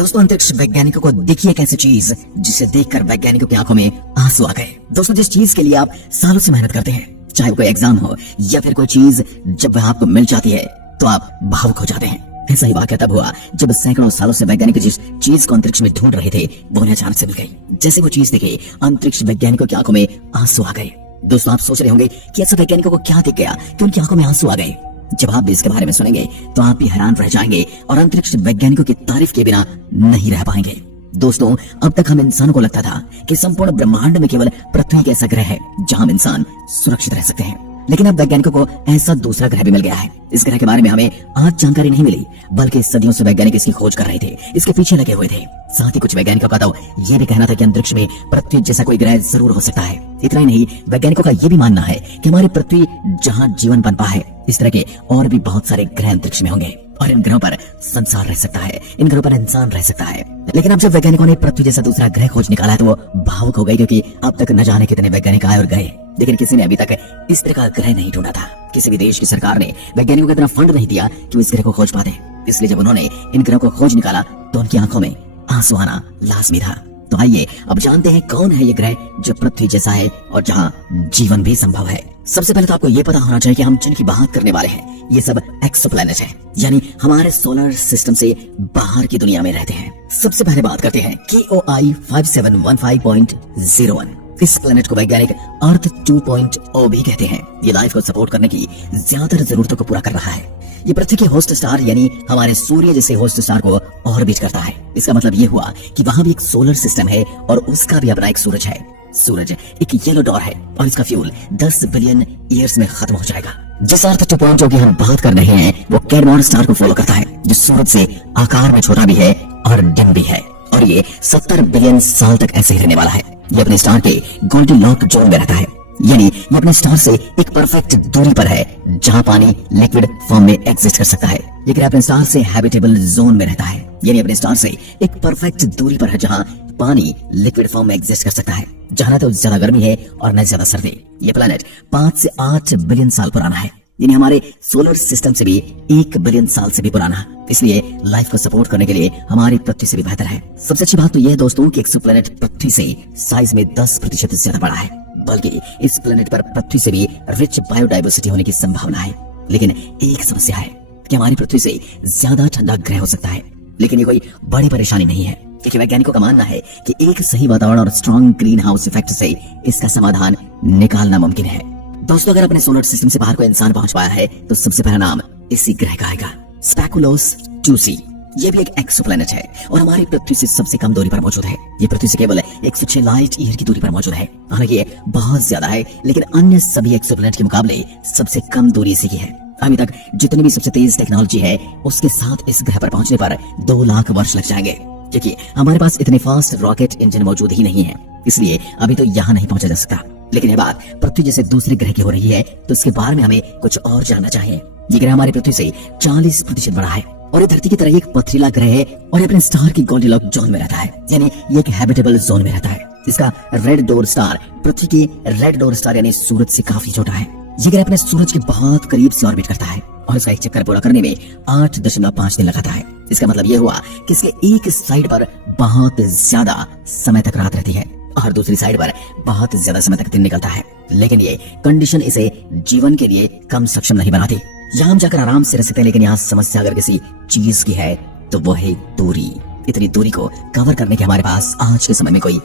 दोस्तों, अंतरिक्ष वैज्ञानिकों को देखिए एक ऐसी चीज जिसे देखकर वैज्ञानिकों की आंखों में आंसू आ गए। दोस्तों, जिस चीज के लिए आप सालों से मेहनत करते हैं, चाहे वो कोई एग्जाम हो या फिर कोई चीज, जब वह आपको मिल जाती है तो आप भावुक हो जाते हैं। ऐसा ही वाकया तब हुआ जब सैकड़ों सालों से वैज्ञानिक जिस चीज को अंतरिक्ष में ढूंढ रहे थे वो उन्हें अचानक से मिल गई। जैसे वो चीज दिखे, अंतरिक्ष वैज्ञानिकों की आंखों में आंसू आ गए। दोस्तों, आप सोच रहे होंगे कि ऐसा वैज्ञानिकों को क्या दिख गया कि उनकी आंखों में आंसू आ गए। जब आप भी इसके बारे में सुनेंगे तो आप भी हैरान रह जाएंगे और अंतरिक्ष वैज्ञानिकों की तारीफ के बिना नहीं रह पाएंगे। दोस्तों, अब तक हम इंसानों को लगता था कि संपूर्ण ब्रह्मांड में केवल पृथ्वी का ऐसा ग्रह है जहां हम इंसान सुरक्षित रह सकते हैं, लेकिन अब वैज्ञानिकों को ऐसा दूसरा ग्रह भी मिल गया है। इस ग्रह के बारे में हमें आज जानकारी नहीं मिली, बल्कि सदियों से वैज्ञानिक इसकी खोज कर रहे थे, इसके पीछे लगे हुए थे। साथ ही कुछ वैज्ञानिकों का तो यह भी कहना था कि अंतरिक्ष में पृथ्वी जैसा कोई ग्रह जरूर हो सकता है। इतना ही नहीं, वैज्ञानिकों का यह भी मानना है कि हमारी पृथ्वी जहां जीवन पनपा है, इस तरह के और भी बहुत सारे ग्रह अंतरिक्ष में होंगे और इन ग्रहों पर संसार रह सकता है, इन ग्रहों पर इंसान रह सकता है। लेकिन अब जब वैज्ञानिकों ने पृथ्वी जैसा दूसरा ग्रह खोज निकाला है तो वो भावुक हो गए, क्योंकि अब तक न जाने कितने वैज्ञानिक आए और गए, लेकिन किसी ने अभी तक इस तरह का ग्रह नहीं ढूंढा था। किसी भी देश की सरकार ने वैज्ञानिकों को इतना फंड नहीं दिया कि वो इस ग्रह को खोज पाते। इसलिए जब उन्होंने इन ग्रहों को खोज निकाला तो उनकी आंखों में आंसू आना लाजमी था। तो आइए अब जानते हैं कौन है ये ग्रह जो पृथ्वी जैसा है और जहां जीवन भी संभव है। सबसे पहले तो आपको ये पता होना चाहिए कि हम जिनकी बात करने वाले हैं ये सब एक्सोप्लैनेट है, यानी हमारे सोलर सिस्टम से बाहर की दुनिया में रहते हैं। सबसे पहले बात करते हैं KOI 5715.01। इस प्लेनेट को वैज्ञानिक अर्थ 2.0 भी कहते हैं। ये लाइफ को सपोर्ट करने की ज्यादातर जरूरतों को पूरा कर रहा है। ये पृथ्वी के होस्ट स्टार यानी हमारे सूर्य जैसे होस्ट स्टार को ऑर्बिट करता है। इसका मतलब ये हुआ कि वहां भी एक सोलर सिस्टम है और उसका भी अपना एक सूरज है। सूरज एक येलो डॉर है और इसका फ्यूल 10 बिलियन ईयर्स में खत्म हो जाएगा। जिस अर्थ 2.0 की हम बात कर रहे हैं वो कैडमॉन स्टार को फॉलो करता है, जो सूरज से आकार में छोटा भी है और डिम भी है, और ये 70 बिलियन साल तक ऐसे ही रहने वाला है। ये अपने स्टार के गोल्डीलॉक जोन में रहता है, यानी ये अपने स्टार से एक परफेक्ट दूरी पर है जहां पानी लिक्विड फॉर्म में एग्जिस्ट कर सकता है। ये ग्रह अपने स्टार से हैबिटेबल जोन में रहता है, यानी अपने स्टार से एक परफेक्ट दूरी पर है जहां पानी लिक्विड फॉर्म में एग्जिस्ट कर सकता है, जहां न तो ज्यादा गर्मी है और न ज्यादा सर्दी। ये प्लेनेट 5 से 8 बिलियन साल पुराना है, यानी हमारे सोलर सिस्टम से भी 1 बिलियन साल से भी पुराना। इसलिए लाइफ को सपोर्ट करने के लिए हमारी पृथ्वी से भी बेहतर है। सबसे अच्छी बात तो यह है दोस्तों कि एक्सोप्लैनेट पृथ्वी से साइज में 10% ज्यादा बड़ा है, बल्कि इस प्लेनेट पर पृथ्वी से भी रिच बायोडाइवर्सिटी होने की संभावना है। लेकिन एक समस्या है कि हमारी पृथ्वी से ज्यादा ठंडा ग्रह हो सकता है, लेकिन ये कोई बड़ी परेशानी नहीं है, क्योंकि वैज्ञानिकों का मानना है कि एक सही वातावरण और स्ट्रॉन्ग ग्रीन हाउस इफेक्ट से इसका समाधान निकालना मुमकिन है। दोस्तों, अगर अपने सोलर सिस्टम से बाहर कोई इंसान पहुंच पाया है तो सबसे पहला नाम इसी ग्रह का आएगा, स्पेकुलोस 2c। ये भी एक एक्सोप्लैनेट है और हमारी पृथ्वी से सबसे कम दूरी पर मौजूद है। ये पृथ्वी से केवल 106 लाइट ईयर की दूरी पर मौजूद है। हालांकि ये बहुत ज्यादा है, लेकिन अन्य सभी एक्सोप्लैनेट के मुकाबले सबसे कम दूरी इसी की है। अभी तक जितनी भी सबसे तेज टेक्नोलॉजी है उसके साथ इस ग्रह पर पहुंचने पर 2 लाख वर्ष लग जाएंगे, क्योंकि हमारे पास इतने फास्ट रॉकेट इंजन मौजूद ही नहीं है, इसलिए अभी तो यहाँ नहीं पहुंचा जा सकता। लेकिन ये बात पृथ्वी जैसे दूसरे ग्रह की हो रही है तो इसके बारे में हमें कुछ और जानना चाहिए। ये ग्रह हमारी पृथ्वी से 40% बड़ा है और ये धरती की तरह एक पथरीला ग्रह है और ये अपने स्टार की गोल्डीलॉक जोन में रहता है, यानी ये एक हैबिटेबल जोन में रहता है। इसका रेड डोर स्टार पृथ्वी की रेड डोर स्टार यानी सूरज से काफी छोटा है। ये ग्रह अपने सूरज के बहुत करीब से ऑर्बिट करता है और इसका एक चक्कर पूरा करने में 8.5 दिन लगाता है। इसका मतलब ये हुआ कि इसके एक साइड पर बहुत ज्यादा समय तक रात रहती है और दूसरी साइड पर बहुत ज्यादा समय तक दिन निकलता है। लेकिन ये कंडीशन इसे जीवन के लिए कम सक्षम नहीं बनाती। यहाँ हम जाकर आराम से रह सकते हैं, लेकिन यहाँ समस्या अगर किसी चीज की है तो वो है दूरी। इतनी दूरी को कवर करने के हमारे पास आज के समय में कोई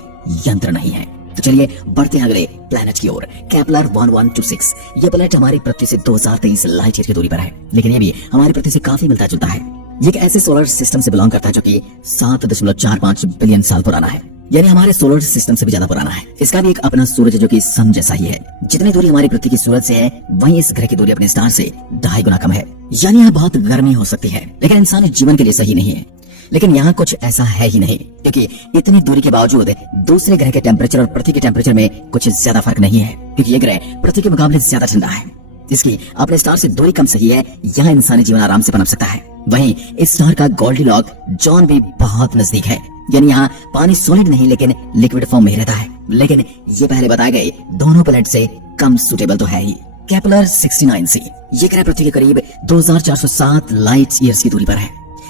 यंत्र नहीं है। तो चलिए बढ़ते हैं अगले प्लेनेट की ओर, केपलर 1126। ये प्लेनेट हमारी पृथ्वी से 2023 लाइट ईयर की दूरी पर है, लेकिन ये भी हमारी पृथ्वी से काफी मिलता जुलता है। ये एक ऐसे सोलर सिस्टम से बिलोंग करता है जो कि 7.45 बिलियन साल पुराना है, यानी हमारे सोलर सिस्टम से भी ज्यादा पुराना है। इसका भी एक अपना सूरज है जो कि सन जैसा ही है। जितनी दूरी हमारी पृथ्वी की सूरज से है वहीं इस ग्रह की दूरी अपने स्टार से 2.5 गुना कम है, यानी यहाँ बहुत गर्मी हो सकती है, लेकिन इंसानी जीवन के लिए सही नहीं है। लेकिन यहाँ कुछ ऐसा है ही नहीं, क्योंकि इतनी दूरी के बावजूद दूसरे ग्रह के टेम्परेचर और पृथ्वी के टेम्परेचर में कुछ ज्यादा फर्क नहीं है, क्योंकि ये ग्रह पृथ्वी के मुकाबले ज्यादा ठंडा है। इसकी अपने स्टार से दूरी कम सही है, यहाँ इंसानी जीवन आराम से पनप सकता है। वहीं इस स्टार का गोल्डीलॉक जोन भी बहुत नजदीक है, यानी यहाँ पानी सॉलिड नहीं लेकिन लिक्विड फॉर्म में ही रहता है। लेकिन ये पहले बताए गए दोनों प्लेनेट से कम सुटेबल तो है ही। केपलर 69c ये ग्रह पृथ्वी के करीब 2407 लाइट ईयर्स की दूरी पर है।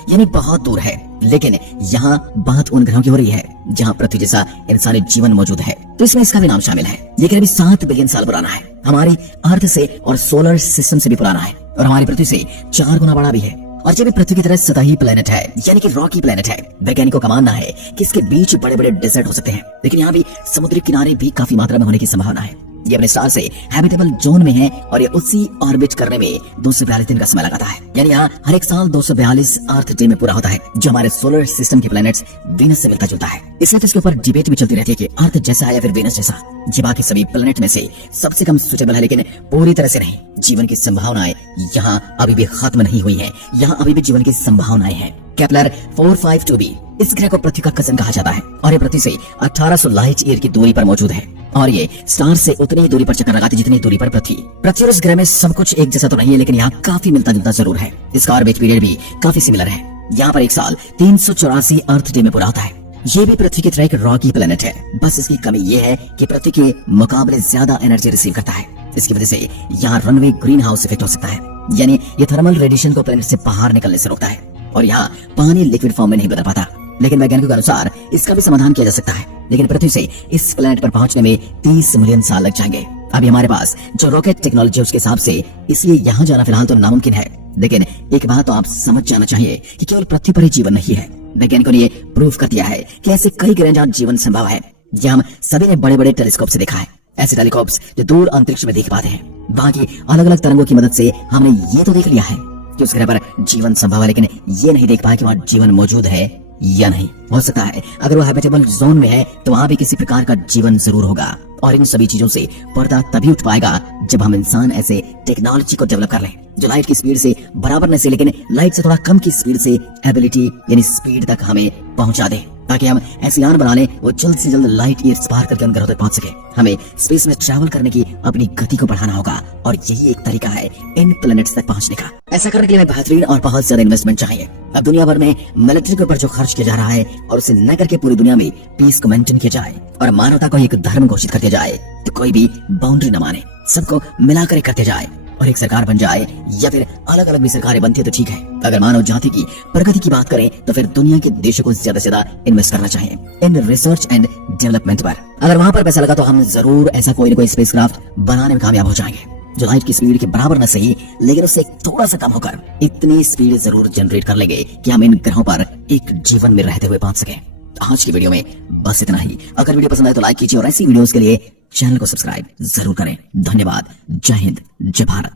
यानी बहुत दूर है। लेकिन यहाँ बात उन ग्रहों की हो रही है जहाँ पृथ्वी जैसा इंसानी जीवन मौजूद है, तो इसमें इसका भी नाम शामिल है। ये करीब 7 बिलियन साल पुराना है, हमारी अर्थ से और सोलर सिस्टम से भी पुराना है, और हमारी पृथ्वी से 4 गुना बड़ा भी है। और जब पृथ्वी की तरह सतही प्लेनेट है, यानी कि रॉकी प्लेनेट है, वैज्ञानिकों का मानना है कि इसके बीच बड़े बड़े डेजर्ट हो सकते हैं, लेकिन यहाँ भी समुद्री किनारे भी काफी मात्रा में होने की संभावना है। ये अपने स्टार से हैबिटेबल जोन में है और ये उसी ऑर्बिट करने में 242 दिन का समय लगाता है। यानी यहाँ हर एक साल 242 अर्थ डे में पूरा होता है, जो हमारे सोलर सिस्टम के प्लैनेट्स वीनस से मिलता जुलता है। इसलिए इसके ऊपर डिबेट भी चलती रहती है कि अर्थ जैसा है या फिर वीनस जैसा। ये बाकी सभी प्लैनेट में से सबसे कम सुटेबल है, लेकिन पूरी तरह से नहीं। जीवन की संभावनाएं यहाँ अभी भी खत्म नहीं हुई है, यहाँ अभी भी जीवन की संभावनाएं हैं। केपलर 452b इस ग्रह को पृथ्वी का कजन कहा जाता है और ये पृथ्वी से 1800 लाइट ईयर की दूरी पर मौजूद है, और ये स्टार से उतनी ही दूरी पर चक्कर लगाती जितनी दूरी पर पृथ्वी। और इस ग्रह में सब कुछ एक जैसा तो नहीं है, लेकिन यहाँ काफी मिलता जुलता जरूर है। इसका ऑर्बिट पीरियड भी काफी सिमिलर है। यहाँ पर एक साल 384 अर्थ डे में पूरा होता है। ये भी पृथ्वी की तरह एक रॉकी प्लेनेट है, बस इसकी कमी ये है कि पृथ्वी के मुकाबले ज्यादा एनर्जी रिसीव करता है। इसकी वजह से यहाँ रनवे ग्रीन हाउस इफेक्ट हो सकता है, यानी ये थर्मल रेडिएशन को प्लेनेट से बाहर निकलने से रोकता है, और यहाँ पानी लिक्विड फॉर्म में नहीं बदल पाता। लेकिन वैज्ञानिकों के अनुसार इसका भी समाधान किया जा सकता है, लेकिन पृथ्वी से इस प्लेनेट पर पहुंचने में 30 मिलियन साल लग जाएंगे। अभी हमारे पास जो रॉकेट टेक्नोलॉजी है उसके हिसाब से इसलिए यहाँ जाना फिलहाल तो नामुमकिन है। लेकिन एक बात तो आप समझ जाना चाहिए कि केवल पृथ्वी पर ही जीवन नहीं है। वैज्ञानिकों ने ये प्रूव कर दिया है कि ऐसे कई ग्रह जहाँ जीवन संभव है। यह हम सभी ने बड़े बड़े टेलीस्कोप से देखा है, ऐसे टेलीस्कोप्स जो दूर अंतरिक्ष में देख पाते हैं। वहाँ की अलग अलग तरंगों की मदद से हमने ये तो देख लिया है कि उस ग्रह पर जीवन संभव है, लेकिन ये नहीं देख पाया कि वहाँ जीवन मौजूद है या नहीं। हो सकता है अगर वो हैबिटेबल जोन में है तो वहाँ भी किसी प्रकार का जीवन जरूर होगा, और इन सभी चीजों से पर्दा तभी उठ पाएगा जब हम इंसान ऐसे टेक्नोलॉजी को डेवलप कर लें जो लाइट की स्पीड से बराबर नहीं से, लेकिन लाइट से थोड़ा कम की स्पीड से एबिलिटी यानी स्पीड तक हमें पहुंचा दे, ताकि हम ऐसे यान बना लें वो जल्द से जल्द लाइट ईयर्स पार करके उन ग्रहों तक पहुंच सके। हमें स्पेस में ट्रैवल करने की अपनी गति को बढ़ाना होगा, और यही एक तरीका है इन प्लैनेट्स तक पहुंचने का। ऐसा करने के लिए हमें बेहतरीन और बहुत ज्यादा इन्वेस्टमेंट चाहिए। अब दुनिया भर में मिलिट्री के ऊपर जो खर्च किया जा रहा है, और उसे न करके पूरी दुनिया में पीस को मेंटेन किया जाए और मानवता को एक धर्म घोषित कर दिया जाए, तो कोई भी बाउंड्री न माने, सबको मिलाकर करते जाए और एक सरकार बन जाए, या फिर अलग अलग भी सरकारें बनती है तो ठीक है। अगर मानव जाति की प्रगति की बात करें तो फिर दुनिया के देशों को ज्यादा से ज्यादा इन्वेस्ट करना चाहिए इन रिसर्च एंड डेवलपमेंट पर। अगर वहां पर पैसा लगा तो हम जरूर ऐसा कोई न कोई स्पेसक्राफ्ट बनाने में कामयाब हो जाएंगे जो लाइट की स्पीड के बराबर न सही, लेकिन उससे थोड़ा सा कम होकर इतनी स्पीड जरूर जनरेट कर लेंगे कि हम इन ग्रहों पर एक जीवन में रहते हुए पहुंच सके। आज की वीडियो में बस इतना ही। अगर वीडियो पसंद आए तो लाइक कीजिए और ऐसी वीडियोस के लिए चैनल को सब्सक्राइब जरूर करें। धन्यवाद। जय हिंद, जय भारत।